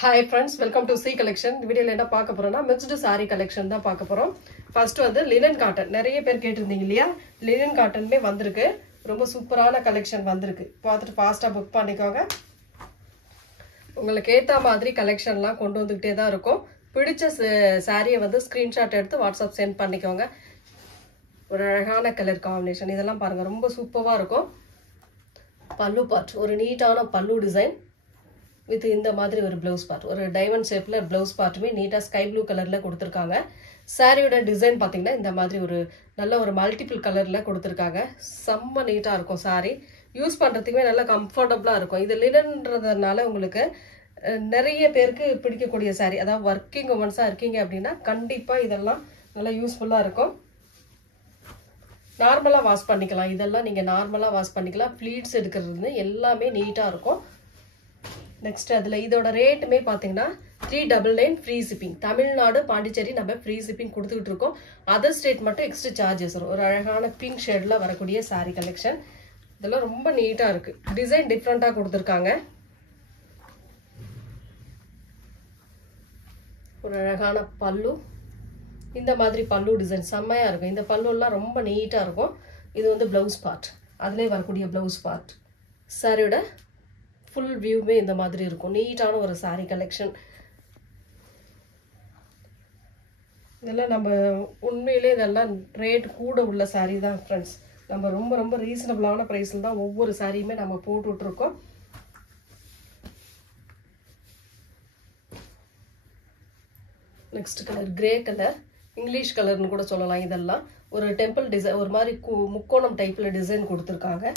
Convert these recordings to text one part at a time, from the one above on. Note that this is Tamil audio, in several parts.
Hi friends, welcome to C collection. இந்த வீடியோல என்ன பார்க்க போறோம்னா mixed saree collection தான் பார்க்க போறோம். First வந்து linen cotton. நிறைய பேர் கேட்டிருந்தீங்க இல்லையா? Linen cottonமே வந்திருக்கு. ரொம்ப சூப்பரான collection வந்திருக்கு. பார்த்துட்டு ஃபாஸ்டா புக் பண்ணிக்கோங்க. உங்களுக்கு ஏத்த மாதிரி collectionலாம் கொண்டு வந்துட்டே தான் இருக்கும். பிடிச்ச சாரியை வந்து ஸ்கிரீன்ஷாட் எடுத்து வாட்ஸ்அப் சென்ட் பண்ணிக்கோங்க. ஒரு அழகான கலர் காம்பினேஷன் இதெல்லாம் பாருங்க ரொம்ப சூப்பரா இருக்கும். பல்லு பார்ட் ஒரு நீட்டான பல்லு டிசைன் with இந்த மாதிரி ஒரு ப்ளவுஸ் பார்ட் ஒரு டைமண்ட் ஷேப்ல ப்ளவுஸ் பார்ட்டுமே நீட்டா ஸ்கை ப்ளூ கலர்ல கொடுத்திருக்காங்க. சாரியோட டிசைன் பாத்தீங்கன்னா இந்த மாதிரி ஒரு நல்ல ஒரு மல்டிபிள் கலர்ல கொடுத்திருக்காங்க. செம்ம நீட்டா இருக்கும் சாரி. யூஸ் பண்றதுக்குமே நல்ல கம்ஃபர்ட்டபிளா இருக்கும். இது லினன்றதுனால உங்களுக்கு நிறைய பேருக்கு பிடிக்கக்கூடிய சாரி. அதாவது வர்க்கிங் உமன்ஸா இருக்கீங்க அப்படின்னா கண்டிப்பா இதெல்லாம் நல்ல யூஸ்ஃபுல்லா இருக்கும். நார்மலா வாஷ் பண்ணிக்கலாம். இதெல்லாம் நீங்க நார்மலா வாஷ் பண்ணிக்கலாம். ப்ளீட்ஸ் எடுக்கிறது எல்லாமே நீட்டா இருக்கும். நெக்ஸ்ட் அதுல இதோட ரேட்டுமே பாத்தீங்கன்னா 399 ஃப்ரீ ஷிப்பிங். தமிழ்நாடு பாண்டிச்சேரி நம்ம ஃப்ரீ ஷிப்பிங் கொடுத்துட்டு இருக்கோம். அதர் ஸ்டேட் மட்டும் எக்ஸ்ட்ரா சார்ஜஸ் வரும். ஒரு அழகான பிங்க் ஷேட்ல வரக்கூடிய சாரி கலெக்ஷன் இதெல்லாம் ரொம்ப நீட்டா இருக்கு. டிசைன் டிஃபரெண்டா கொடுத்திருக்காங்க. ஒரு அழகான பல்லு இந்த மாதிரி பல்லு டிசைன் செம்மையா இருக்கும். இந்த பல்லு எல்லாம் ரொம்ப நீட்டா இருக்கும். இது வந்து ப்ளவுஸ் பார்ட். அதுலயே வரக்கூடிய ப்ளவுஸ் பார்ட். சாரியோட ஃபுல் வியூமே இந்த மாதிரி இருக்கும். நீட்டான ஒரு சாரி கலெக்ஷன். இதெல்லாம் நம்ம உண்மையிலே இதெல்லாம் ரேட் கூட உள்ள சாரி தான் ஃப்ரெண்ட்ஸ். நம்ம ரொம்ப ரொம்ப ரீசனபிளான பிரைஸ்ல தான் ஒவ்வொரு சாரியுமே நம்ம போட்டுட்டு இருக்கோம். Next colour grey colour, English கலர்னு கூட சொல்லலாம். இதெல்லாம் ஒரு டெம்பிள் டிசைன் ஒரு மாதிரி முக்கோணம் டைப்ல டிசைன் கொடுத்துருக்காங்க.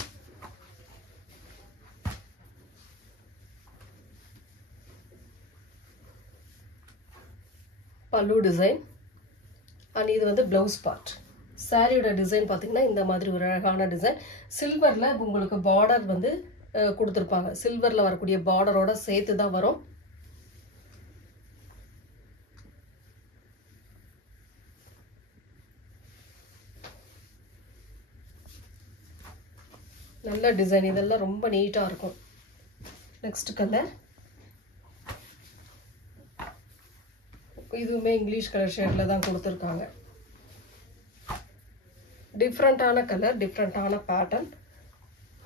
பல்லு டிசைன் அண்ட் இது வந்து ப்ளவுஸ் பார்ட். சாரியோட டிசைன் பார்த்தீங்கன்னா இந்த மாதிரி ஒரு அழகான டிசைன். சில்வர்ல உங்களுக்கு பார்டர் வந்து கொடுத்துருப்பாங்க. சில்வர்ல வரக்கூடிய பார்டரோட சேர்த்து தான் வரும். நல்ல டிசைன். இதெல்லாம் ரொம்ப நீட்டா இருக்கும். நெக்ஸ்ட் கலர் இதுவுமே இங்கிலீஷ் கலர் ஷேட்ல தான் கொடுத்திருக்காங்க. டிஃப்ரெண்டான கலர், டிஃப்ரெண்டான பேட்டர்ன்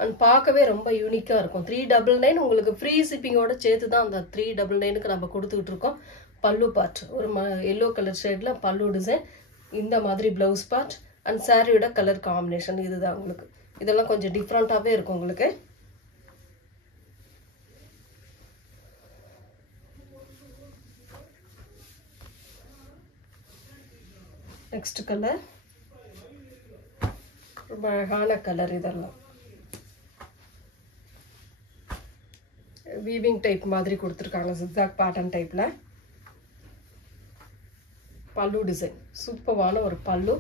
அண்ட் பார்க்கவே ரொம்ப யூனிக்கா இருக்கும். 399 உங்களுக்கு ஃப்ரீ ஷிப்பிங்கோட சேர்த்து தான் அந்த 399க்கு நம்ம கொடுத்துக்கிட்டு இருக்கோம். பல்லு பார்ட் ஒரு எல்லோ கலர் ஷேட்ல பல்லு டிசைன் இந்த மாதிரி ப்ளவுஸ் பார்ட் அண்ட் சாரியோட கலர் காம்பினேஷன் இதுதான் உங்களுக்கு. இதெல்லாம் கொஞ்சம் டிஃப்ரெண்டாவே இருக்கும் உங்களுக்கு. நெக்ஸ்ட் கலர் ரொம்ப அழகான கலர். இதெல்லாம் வீவிங் டைப் மாதிரி கொடுத்துருக்காங்க. ஜிக்ஸாக் பேட்டர்ன் டைப்ல பல்லு டிசைன் சூப்பரான ஒரு பல்லு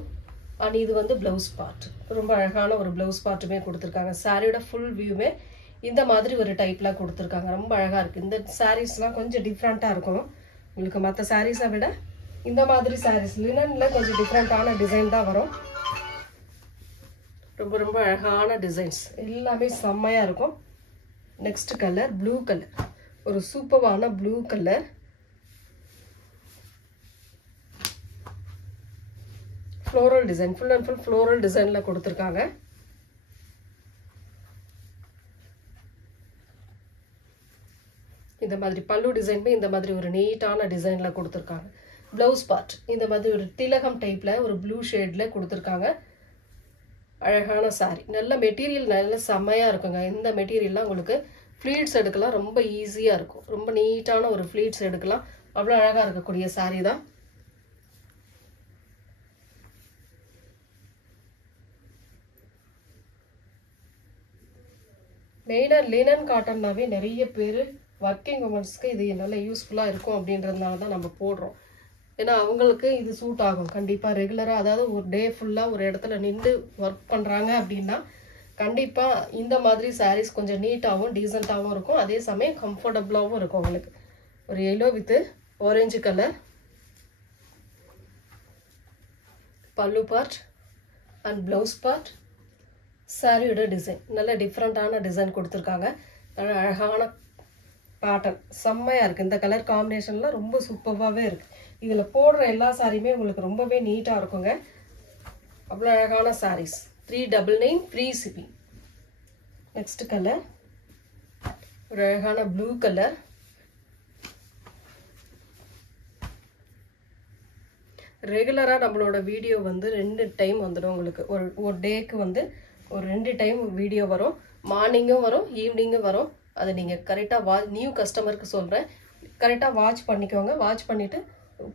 அண்ட் இது வந்து ப்ளவுஸ் பார்ட். ரொம்ப அழகான ஒரு ப்ளவுஸ் பார்ட்டுமே கொடுத்துருக்காங்க. சாரியோட ஃபுல் வியூமே இந்த மாதிரி ஒரு டைப்ல கொடுத்துருக்காங்க. ரொம்ப அழகா இருக்கு. இந்த சாரீஸ்லாம் கொஞ்சம் டிஃப்ரெண்டா இருக்கும் உங்களுக்கு. மற்ற சாரீஸை விட இந்த மாதிரி சாரீஸ் லினன்ல கொஞ்சம் டிஃப்ரெண்டான டிசைன் தான் வரும். ரொம்ப ரொம்ப அழகான டிசைன்ஸ் எல்லாமே செம்மையா இருக்கும். Next colour blue colour. ஒரு சூப்பரான blue colour. Floral design full and full floral டிசைன்ல கொடுத்துருக்காங்க. இந்த மாதிரி பல்லு டிசைனுமே இந்த மாதிரி ஒரு நீட்டான டிசைன்ல கொடுத்துருக்காங்க. ப்ளவுஸ் பார்ட் இந்த மாதிரி ஒரு திலகம் டைப்ல ஒரு ப்ளூ ஷேட்ல கொடுத்துருக்காங்க. அழகான சாரி. நல்ல மெட்டீரியல் நல்ல செம்மையா இருக்குங்க. இந்த மெட்டீரியல்லாம் உங்களுக்கு ஃப்ளீட்ஸ் எடுக்கலாம். ரொம்ப ஈஸியா இருக்கும். ரொம்ப நீட்டான ஒரு ஃப்ளீட்ஸ் எடுக்கலாம். அவ்வளோ அழகா இருக்கக்கூடிய சாரி தான். மெயினா லினன் காட்டன்னாவே நிறைய பேர் ஒர்க்கிங் உமன்ஸ்க்கு இது நல்ல யூஸ்ஃபுல்லா இருக்கும் அப்படின்றதுனால தான் நம்ம போடுறோம். ஏன்னா அவங்களுக்கு இது சூட் ஆகும் கண்டிப்பா. ரெகுலரா அதாவது ஒரு டே ஃபுல்லா ஒரு இடத்துல நின்று ஒர்க் பண்றாங்க அப்படின்னா கண்டிப்பா இந்த மாதிரி சாரீஸ் கொஞ்சம் நீட்டாகவும் டீசெண்டாகவும் இருக்கும். அதே சமயம் கம்ஃபர்டபுளாகவும் இருக்கும் உங்களுக்கு. ஒரு எல்லோ வித் ஆரஞ்சு கலர் பல்லு பார்ட் அண்ட் ப்ளவுஸ் பார்ட். சாரியோட டிசைன் நல்ல டிஃப்ரெண்டான டிசைன் கொடுத்துருக்காங்க. நல்ல அழகான பேட்டர்ன் செம்மையாக இருக்குது. இந்த கலர் காம்பினேஷனில் ரொம்ப சூப்பராகவே இருக்குது. இதில் போடுற எல்லா சாரியுமே உங்களுக்கு ரொம்பவே நீட்டாக இருக்குங்க. அவ்வளோ அழகான sarees. 399 free shipping. Next colour ஒரு அழகான ப்ளூ கலர். ரெகுலராக நம்மளோட வீடியோ வந்து 2 டைம் வந்துடும் உங்களுக்கு. ஒரு டேக்கு வந்து ஒரு 2 டைம் வீடியோ வரும். மார்னிங்கும் வரும், ஈவினிங்கும் வரும். அதை நீங்கள் கரெக்டாக நியூ கஸ்டமருக்கு சொல்கிறேன், கரெக்டாக வாட்ச் பண்ணிக்கோங்க. வாட்ச் பண்ணிவிட்டு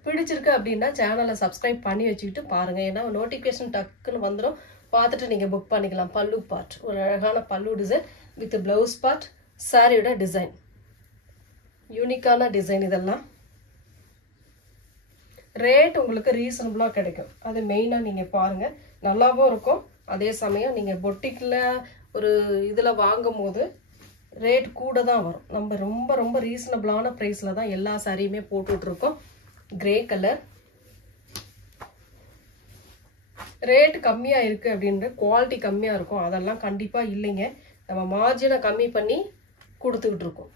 பிடிச்சிருக்கு அப்படின்னா சேனலை சப்ஸ்கிரைப் பண்ணி வச்சுக்கிட்டு பாருங்கள். ஏன்னா நோட்டிஃபிகேஷன் டக்குன்னு வந்துடும், பார்த்துட்டு நீங்கள் புக் பண்ணிக்கலாம். பல்லு பார்ட் ஒரு அழகான பல்லு டிசைன் வித் ப்ளவுஸ் பார்ட். சாரியோட டிசைன் யூனிக்கான டிசைன். இதெல்லாம் ரேட் உங்களுக்கு ரீசனபுளாக கிடைக்கும். அது மெயினாக நீங்கள் பாருங்கள், நல்லாவும் இருக்கும். அதே சமயம் நீங்கள் பொட்டிக்கில் ஒரு இதில் வாங்கும் போது ரேட் கூட தான் வரும். நம்ம ரொம்ப ரொம்ப ரீசனபிளான ப்ரைஸில் தான் எல்லா சாரியுமே போட்டுட்ருக்கோம். Grey colour. ரேட் கம்மியாக இருக்குது அப்படின்ற குவாலிட்டி கம்மியாக இருக்கும் அதெல்லாம் கண்டிப்பாக இல்லைங்க. நம்ம மார்ஜினை கம்மி பண்ணி கொடுத்துக்கிட்டு இருக்கோம்.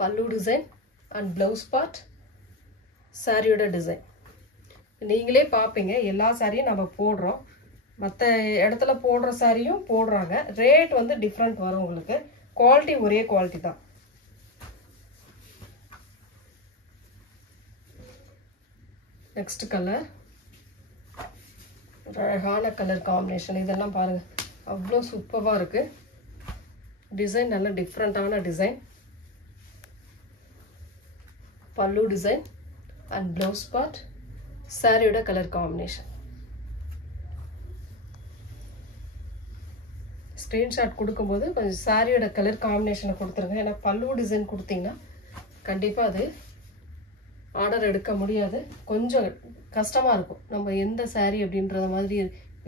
பல்லு டிசைன் அண்ட் ப்ளவுஸ் பார்ட். சாரியோட டிசைன் நீங்களே பார்ப்பீங்க. எல்லா சாரியும் நம்ம போடுறோம், மற்ற இடத்துல போடுற சாரியும் போடுறாங்க. ரேட் வந்து டிஃப்ரெண்ட் வரும் உங்களுக்கு, குவாலிட்டி ஒரே குவாலிட்டி தான். நெக்ஸ்ட் கலர் ஒரு அழகான கலர் காம்பினேஷன். இதெல்லாம் பாருங்கள், அவ்வளோ சூப்பராக இருக்குது. டிசைன் நல்ல டிஃப்ரெண்ட்டான design. Pallu design and blouse part. சாரியோட கலர் காம்பினேஷன். ஸ்க்ரீன்ஷாட் கொடுக்கும்போது கொஞ்சம் சாரியோட கலர் காம்பினேஷனை கொடுத்துருங்க. ஏன்னா பல்லு டிசைன் கொடுத்தீங்கன்னா கண்டிப்பாக அது ஆர்டர் எடுக்க முடியாது, கொஞ்சம் கஷ்டமாக இருக்கும். நம்ம எந்த சாரீ அப்படின்றத மாதிரி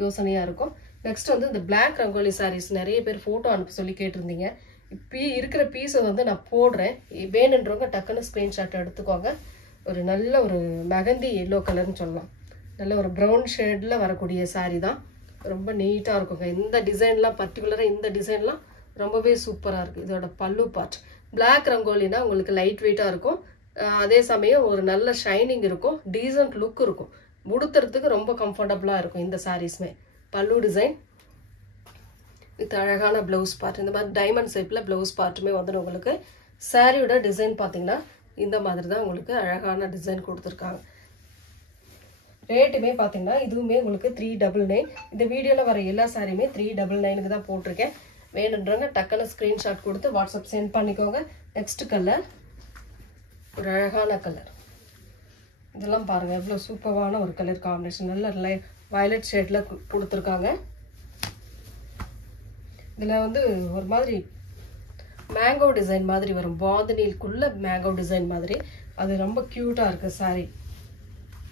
யோசனையாக இருக்கும். நெக்ஸ்ட் வந்து இந்த பிளாக் ரங்கோலி சாரீஸ் நிறைய பேர் ஃபோட்டோ அனுப்ப சொல்லி கேட்டிருந்தீங்க. இப்போ இருக்கிற பீஸை வந்து நான் போடுறேன், வேணுன்றவங்க டக்குன்னு ஸ்க்ரீன்ஷாட் எடுத்துக்கோங்க. ஒரு நல்ல ஒரு மெகந்தி எல்லோ கலர்னு சொல்லலாம், நல்ல ஒரு ப்ரௌன் ஷேடில் வரக்கூடிய சாரீ தான். ரொம்ப நீட்டாக இருக்குங்க. இந்த டிசைன்லாம் பர்டிகுலராக இந்த டிசைன்லாம் ரொம்பவே சூப்பராக இருக்குது. இதோட பல்லு பார்ட் பிளாக் ரங்கோலினா உங்களுக்கு லைட் வெயிட்டாக இருக்கும், அதே சமயம் ஒரு நல்ல ஷைனிங் இருக்கும், டீசன்ட் லுக் இருக்கும், உடுத்துறதுக்கு ரொம்ப கம்ஃபர்டபுளாக இருக்கும் இந்த சாரீஸ்மே. பல்லு டிசைன் வித் அழகான ப்ளவுஸ் பார்ட். இந்த மாதிரி டைமண்ட் ஷேப்பில் ப்ளவுஸ் பார்ட்டுமே வந்துடும் உங்களுக்கு. சாரியோட டிசைன் பார்த்தீங்கன்னா இந்த மாதிரி தான் உங்களுக்கு அழகான டிசைன் கொடுத்துருக்காங்க. ரேட்டுமே பார்த்தீங்கன்னா இதுவுமே உங்களுக்கு 399. இந்த வீடியோவில் வர எல்லா சாரியுமே 399க்கு தான் போட்டிருக்கேன். வேணுன்றவங்க டக்குன்னு ஸ்க்ரீன்ஷாட் கொடுத்து வாட்ஸ்அப் சென்ட் பண்ணிக்கோங்க. நெக்ஸ்ட் கலர் ஒரு அழகான கலர். இதெல்லாம் பாருங்கள் எவ்வளோ சூப்பரான ஒரு கலர் காம்பினேஷன். நல்ல வயலட் ஷேடில் கொடுத்துருக்காங்க. இதில் வந்து ஒரு மாதிரி மேங்கோ டிசைன் மாதிரி வரும், பாதனிக்குள்ள மேங்கோ டிசைன் மாதிரி. அது ரொம்ப க்யூட்டாக இருக்குது சாரி.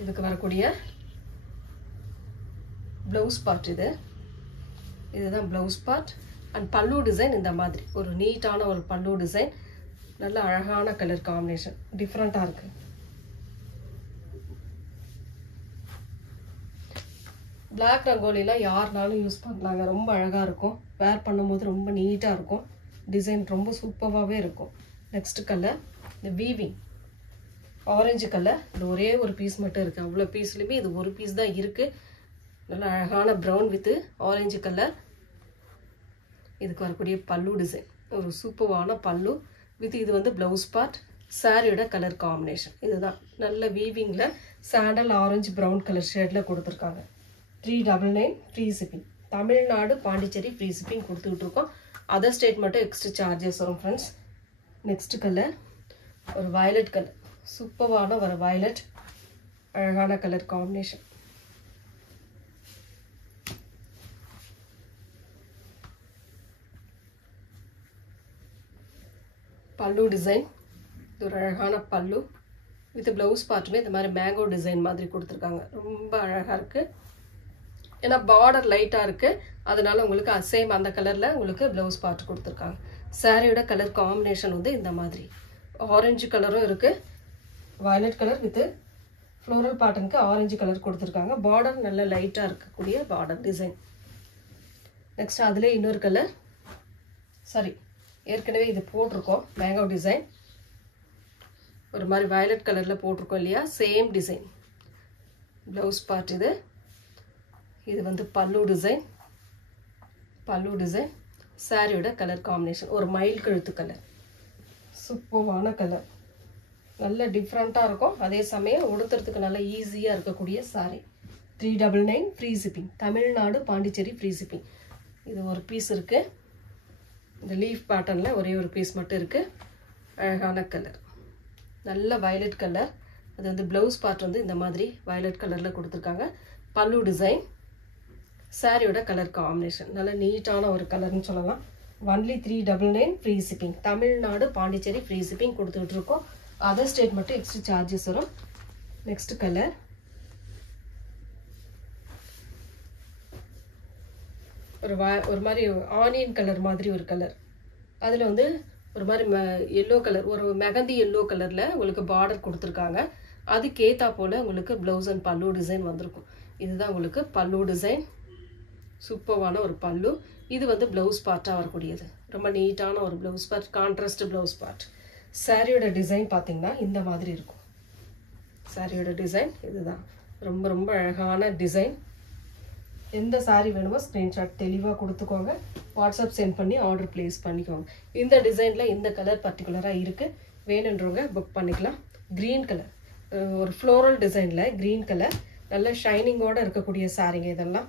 இதுக்கு வரக்கூடிய ப்ளவுஸ் பார்ட் இதுதான் ப்ளவுஸ் பார்ட். அண்ட் பல்லு டிசைன் இந்த மாதிரி ஒரு நீட்டான ஒரு பல்லு டிசைன். நல்ல அழகான கலர் காம்பினேஷன், டிஃப்ரெண்ட்டாக இருக்குது. பிளாக் ரங்கோலிலாம் யாருனாலும் யூஸ் பண்ணலாங்க, ரொம்ப அழகாக இருக்கும். வேர் பண்ணும்போது ரொம்ப நீட்டாக இருக்கும், டிசைன் ரொம்ப சூப்பராகவே இருக்கும். நெக்ஸ்ட் கலர் இந்த வீவிங் ஆரஞ்சு கலர். இது ஒரே ஒரு பீஸ் மட்டும் இருக்குது, அவ்வளோ பீஸ்லையுமே இது ஒரு பீஸ் தான் இருக்குது. நல்ல அழகான ப்ரௌன் வித்து ஆரஞ்சு கலர். இதுக்கு வரக்கூடிய பல்லு டிசைன் ஒரு சூப்பரான பல்லு வித் இது வந்து ப்ளவுஸ் பார்ட். சாரியோட கலர் காம்பினேஷன் இதுதான். நல்ல வீவிங்கில் சாண்டல் ஆரஞ்சு ப்ரௌன் கலர் ஷேடில் கொடுத்துருக்காங்க. 399 free shipping. Tamil Nadu Pondicherry free shipping கொடுத்துக்கிட்டு இருக்கோம். அதர் ஸ்டேட் மட்டும் எக்ஸ்ட்ரா சார்ஜஸ் வரும் ஃப்ரெண்ட்ஸ். நெக்ஸ்ட் கலர் ஒரு வயலட் கலர், சூப்பரான ஒரு வயலட் அழகான கலர் காம்பினேஷன். பல்லு டிசைன் இது ஒரு அழகான பல்லு வித் ப்ளவுஸ் பார்ட்டுமே இந்த மாதிரி மேங்கோ டிசைன் மாதிரி கொடுத்துருக்காங்க. ரொம்ப அழகாக இருக்குது. ஏன்னா பார்டர் லைட்டாக இருக்குது, அதனால உங்களுக்கு சேம் அந்த கலரில் உங்களுக்கு ப்ளவுஸ் பார்ட் கொடுத்துருக்காங்க. சாரியோட கலர் காம்பினேஷன் வந்து இந்த மாதிரி ஆரஞ்சு கலரும் இருக்குது, வயலட் கலர் வித் ஃப்ளோரல் பேட்டர்னுக்கு ஆரஞ்சு கலர் கொடுத்துருக்காங்க. பார்டர் நல்ல லைட்டாக இருக்கக்கூடிய பார்டர் டிசைன். நெக்ஸ்ட் அதிலே இன்னொரு கலர், சாரி ஏற்கனவே இது போட்டிருக்கோம் மேங்கோ டிசைன் ஒரு மாதிரி வயலட் கலரில் போட்டிருக்கோம் இல்லையா சேம் டிசைன் ப்ளவுஸ் பார்ட் இது வந்து பல்லு டிசைன் சாரியோட கலர் காம்பினேஷன் ஒரு மயில் கழுத்து கலர் சூப்பரான கலர் நல்ல டிஃப்ரெண்ட்டாக இருக்கும் அதே சமயம் உடுத்துறதுக்கு நல்ல ஈஸியாக இருக்கக்கூடிய sorry 399 free shipping Tamil Nadu Pondicherry free shipping இது ஒரு பீஸ் இருக்குது இந்த லீஃப் பேட்டர்னில் ஒரே ஒரு பீஸ் மட்டும் இருக்குது அழகான கலர் நல்ல வயலட் கலர் அது வந்து ப்ளவுஸ் பார்ட் வந்து இந்த மாதிரி வயலட் கலரில் கொடுத்துருக்காங்க பல்லு டிசைன் சாரியோட கலர் காம்பினேஷன் நல்ல நீட்டான ஒரு கலர்னு சொல்லலாம் only 399 free shipping Tamil Nadu Pondicherry free shipping கொடுத்துட்ருக்கோம் அதர் ஸ்டேட் மட்டும் எக்ஸ்ட்ரா சார்ஜஸ் வரும் நெக்ஸ்ட் கலர் ஒரு மாதிரி ஆனியன் கலர் மாதிரி ஒரு கலர் அதில் வந்து ஒரு மாதிரி எல்லோ கலர் ஒரு மெகந்தி எல்லோ கலரில் உங்களுக்கு பார்டர் கொடுத்துருக்காங்க அதுக்கேற்றா போல் உங்களுக்கு ப்ளவுஸ் அண்ட் பல்லு டிசைன் வந்திருக்கும் இதுதான் உங்களுக்கு பல்லு டிசைன் சூப்பரான ஒரு பல்லு இது வந்து ப்ளவுஸ் பார்ட்டாக வரக்கூடியது ரொம்ப நீட்டான ஒரு blouse part contrast blouse part சாரியோட டிசைன் பார்த்திங்கன்னா இந்த மாதிரி இருக்கும் சாரியோட டிசைன் இதுதான் ரொம்ப ரொம்ப அழகான டிசைன் எந்த சாரி வேணுமோ ஸ்க்ரீன்ஷாட் தெளிவாக கொடுத்துக்கோங்க வாட்ஸ்அப் சென்ட் பண்ணி ஆர்டர் ப்ளேஸ் பண்ணிக்கோங்க இந்த டிசைனில் இந்த கலர் பர்டிகுலராக இருக்குது வேணுன்றவங்க புக் பண்ணிக்கலாம் க்ரீன் கலர் ஒரு ஃப்ளோரல் டிசைனில் க்ரீன் கலர் நல்ல ஷைனிங்கோடு இருக்கக்கூடிய சாரிங்க இதெல்லாம்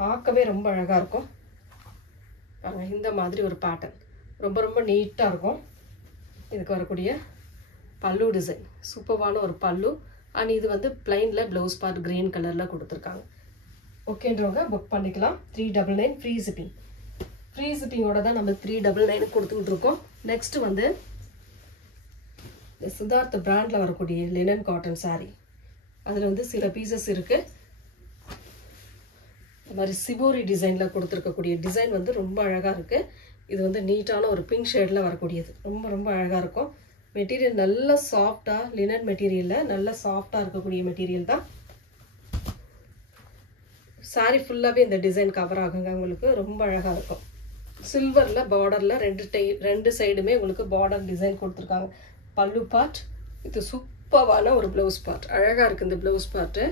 பார்க்கவே ரொம்ப அழகாக இருக்கும் இந்த மாதிரி ஒரு பேட்டர்ன் ரொம்ப ரொம்ப நீட்டாக இருக்கும் இதுக்கு வரக்கூடிய பல்லு டிசைன் சூப்பரான ஒரு பல்லு அண்ட் இது வந்து பிளைனில் ப்ளவுஸ் பார்ட் க்ரீன் கலரில் கொடுத்துருக்காங்க ஓகேன்றவங்க புக் பண்ணிக்கலாம் 399 ஃப்ரீ ஷிப்பிங்கோட தான் நம்ம 399 கொடுத்துட்ருக்கோம் நெக்ஸ்ட் வந்து சித்தார்த் பிராண்டில் வரக்கூடிய லினன் காட்டன் சாரீ அதில் வந்து சில பீசஸ் இருக்குது இந்த மாதிரி சிபோரி டிசைனில் கொடுத்துருக்கக்கூடிய டிசைன் வந்து ரொம்ப அழகாக இருக்குது இது வந்து நீட்டான ஒரு பிங்க் ஷேடில் வரக்கூடியது ரொம்ப ரொம்ப அழகாக இருக்கும் மெட்டீரியல் நல்ல சாஃப்டாக லினன் மெட்டீரியலில் நல்ல சாஃப்டாக இருக்கக்கூடிய மெட்டீரியல் தான் சாரி ஃபுல்லாகவே இந்த டிசைன் கவர் ஆகுங்க உங்களுக்கு ரொம்ப அழகாக இருக்கும் சில்வரில் பார்டரில் ரெண்டு சைடுமே உங்களுக்கு பார்டர் டிசைன் கொடுத்துருக்காங்க பல்லு பார்ட் இது சூப்பரான ஒரு ப்ளவுஸ் பார்ட் அழகாக இருக்குது இந்த ப்ளவுஸ் பார்ட்டு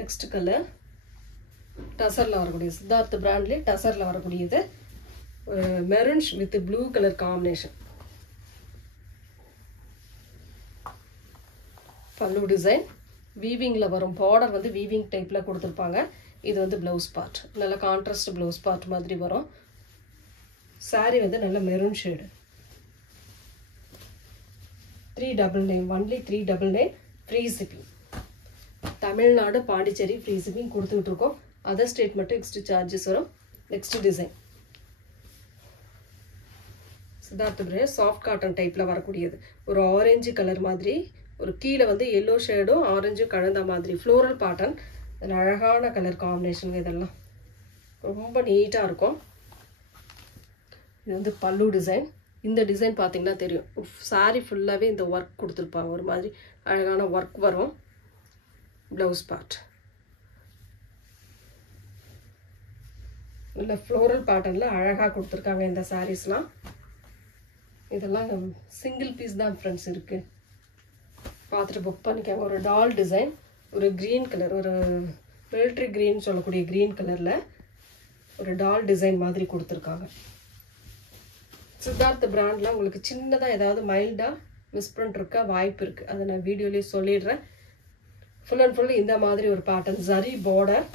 நெக்ஸ்ட் கலர் டசரில் வரக்கூடியது சித்தார்த் பிராண்ட்லேயே டசரில் வரக்கூடியது maroon with blue colour combination பல்லு டிசைன் வீவிங்கில் வரும் பார்டர் வந்து வீவிங் டைப்பில் கொடுத்துருப்பாங்க இது வந்து ப்ளவுஸ் பார்ட் நல்ல கான்ட்ராஸ்ட் ப்ளவுஸ் பார்ட் மாதிரி வரும் சாரி வந்து நல்ல maroon shade 399 only 399 free shipping Tamil Nadu Pondicherry free shipping கொடுத்துட்டு இருக்கோம் அதர் ஸ்டேட் மட்டும் எக்ஸ்ட்ரா சார்ஜஸ் வரும் next design Siddharth brand soft cotton டைப்பில் வரக்கூடியது ஒரு ஆரஞ்சு கலர் மாதிரி ஒரு கீழே வந்து எல்லோ ஷேடும் ஆரஞ்சும் கலந்த மாதிரி ஃப்ளோரல் பேட்டர்ன் அதில் அழகான கலர் காம்பினேஷன் இதெல்லாம் ரொம்ப நீட்டாக இருக்கும் இது வந்து பல்லு டிசைன் இந்த டிசைன் பார்த்தீங்கன்னா தெரியும் சாரி ஃபுல்லாகவே இந்த ஒர்க் கொடுத்துருப்பாங்க ஒரு மாதிரி அழகான ஒர்க் வரும் ப்ளவுஸ் பார்ட் இல்லை ஃப்ளோரல் பேட்டர்னில் அழகாக கொடுத்துருக்காங்க இந்த சாரீஸ்லாம் இதெல்லாம் சிங்கிள் பீஸ் தான் ஃப்ரெண்ட்ஸ் இருக்குது பார்த்துட்டு புக் பண்ணிக்கோங்க ஒரு டால் டிசைன் ஒரு க்ரீன் கலர் ஒரு மிலிட்ரி க்ரீன் சொல்லக்கூடிய க்ரீன் கலரில் ஒரு டால் டிசைன் மாதிரி கொடுத்துருக்காங்க சித்தார்த் பிராண்டில் உங்களுக்கு சின்னதாக ஏதாவது மைல்டாக மிஸ்பிரிண்ட் இருக்க வாய்ப்பு இருக்குது அதை நான் வீடியோலேயே சொல்லிடுறேன் ஃபுல் அண்ட் ஃபுல் இந்த மாதிரி ஒரு பேட்டர்ன் ஜரி பார்டர்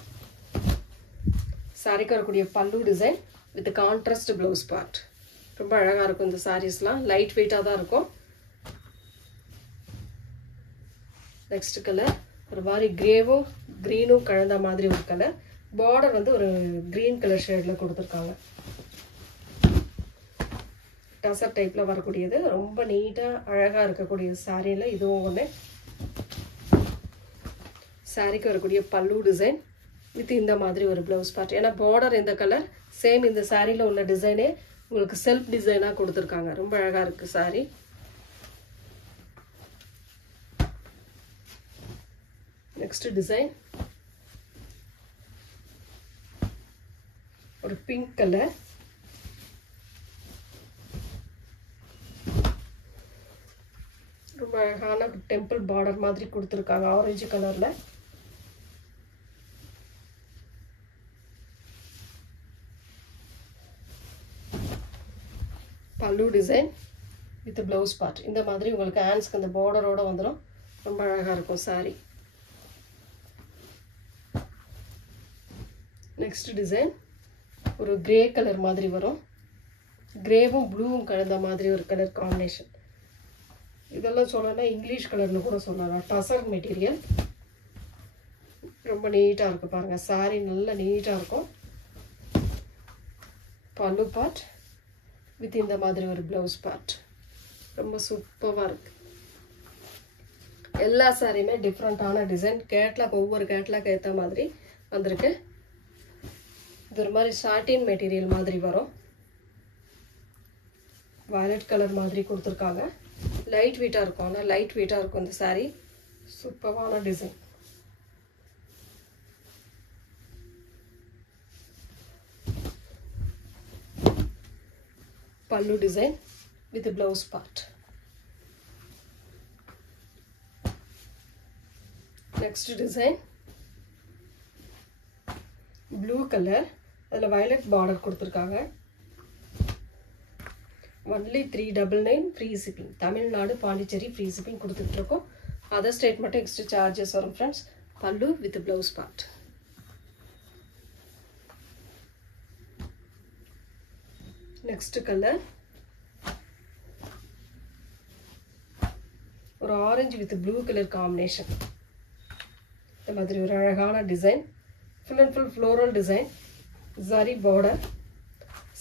சாரிக்கு வரக்கூடிய பல்லு design with contrast blouse part ரொம்ப அழகாக இருக்கும் இந்த சாரீஸ்லாம் லைட் வெயிட்டாக தான் இருக்கும் நெக்ஸ்ட் கலர் ஒரு மாதிரி கிரேவும் க்ரீனும் கலந்த மாதிரி ஒரு கலர் பார்டர் வந்து ஒரு க்ரீன் கலர் ஷேடில் கொடுத்துருக்காங்க டசர் டைப்பில் வரக்கூடியது ரொம்ப நீட்டாக அழகாக இருக்கக்கூடிய சாரியில் இதுவும் ஒன்று சாரிக்கு வரக்கூடிய பல்லு டிசைன் வித் இந்த மாதிரி ஒரு ப்ளவுஸ் பார்ட் ஏன்னா பார்டர் இந்த கலர் சேம் இந்த சாரியில் உள்ள டிசைனே உங்களுக்கு செல்ஃப் டிசைனாக கொடுத்துருக்காங்க ரொம்ப அழகாக இருக்குது சாரி நெக்ஸ்ட் டிசைன் ஒரு பிங்க் கலர், ரொம்ப அழகான டெம்பிள் பார்டர் மாதிரி கொடுத்துருக்காங்க ஆரஞ்சு கலர்ல. பல்லு டிசைன் வித் ப்ளவுஸ் பார்ட். இந்த மாதிரி உங்களுக்கு ஹேண்ட்ஸ்க்கு அந்த பார்டரோட வந்துடும். ரொம்ப அழகாக இருக்கும் saree. நெக்ஸ்ட் டிசைன் ஒரு கிரே கலர் மாதிரி வரும். கிரேவும் ப்ளூவும் கலந்த மாதிரி ஒரு கலர் காம்பினேஷன். இதெல்லாம் சொல்லலாம் இங்கிலீஷ் கலரில் கூட சொல்லலாம். டசர் மெட்டீரியல். ரொம்ப நீட்டாக இருக்குது பாருங்கள். saree நல்லா நீட்டாக இருக்கும். பல்லு பார்ட் வித் இந்த மாதிரி ஒரு ப்ளவுஸ் பார்ட். ரொம்ப சூப்பராக இருக்குது. எல்லா சாரியுமே டிஃப்ரெண்ட்டான டிசைன். கேட்லாக் ஒவ்வொரு கேட்லாக் ஏற்ற மாதிரி வந்திருக்கு. இது ஒரு மாதிரி சாட்டின் மெட்டீரியல் மாதிரி வரும். வயலட் கலர் மாதிரி கொடுத்துருக்காங்க. லைட் வெயிட்டாக இருக்கும். ஆனால் லைட் வெயிட்டாக இருக்கும் இந்த saree. சூப்பரான design. Pallu design with blouse part. Next design blue colour, அதில் வயலட் பார்டர் கொடுத்துருக்காங்க. Only 399 free shipping. Tamil Nadu Pondicherry free shipping கொடுத்துட்ருக்கோம். அதர் ஸ்டேட் மட்டும் எக்ஸ்ட்ரா சார்ஜஸ் வரும் friends. Pallu with blouse part. Next colour ஒரு orange with blue colour combination. இந்த மாதிரி ஒரு அழகான design. Full and full floral design. Zari border.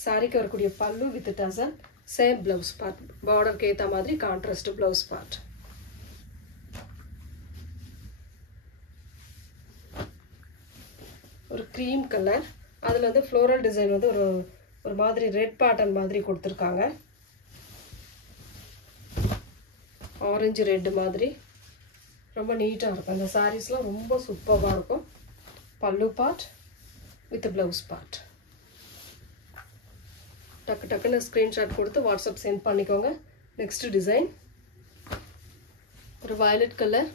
சாரிக்கு வரக்கூடிய pallu with tassel. Same blouse part. பார்டருக்கு ஏற்ற மாதிரி கான்ட்ராஸ்ட் ப்ளவுஸ் பார்ட். ஒரு க்ரீம் கலர். அதில் வந்து ஃப்ளோரல் டிசைன் வந்து ஒரு மாதிரி ரெட் பேட்டர்ன் மாதிரி கொடுத்துருக்காங்க. ஆரஞ்சு ரெட் மாதிரி ரொம்ப நீட்டாக இருக்கும். இந்த சாரீஸ்லாம் ரொம்ப சூப்பராக இருக்கும். பல்லு பார்ட் வித் ப்ளவுஸ் பார்ட். டக்கு டக்குன்னு ஸ்க்ரீன்ஷாட் கொடுத்து வாட்ஸ்அப் சென்ட் பண்ணிக்கோங்க. நெக்ஸ்ட் டிசைன் ஒரு வயலட் கலர்.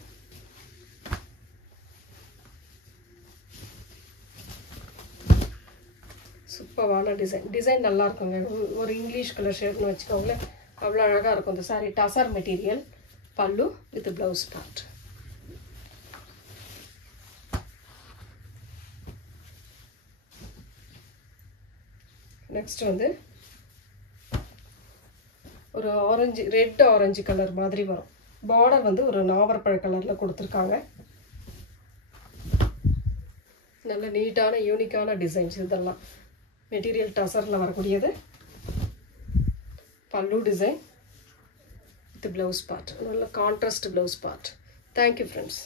சூப்பரான டிசைன் நல்லா இருக்குங்க. ஒரு இங்கிலீஷ் கலர் ஷேட்னு வச்சுக்கோங்களேன். அவ்வளோ அழகாக இருக்கும் இந்த saree. டசர் மெட்டீரியல். பல்லு வித் ப்ளவுஸ் பார்ட். நெக்ஸ்ட் வந்து ஒரு ஆரஞ்சு ரெட் ஆரஞ்சு கலர் மாதிரி வரும். பார்டர் வந்து ஒரு நாவற்பழ கலரில் கொடுத்துருக்காங்க. நல்ல நீட்டான யூனிக்கான டிசைன்ஸ் இதெல்லாம். மெட்டீரியல் டசரில் வரக்கூடியது. பல்லு டிசைன் வித் ப்ளவுஸ் பார்ட். நல்ல contrast blouse part. Thank you friends.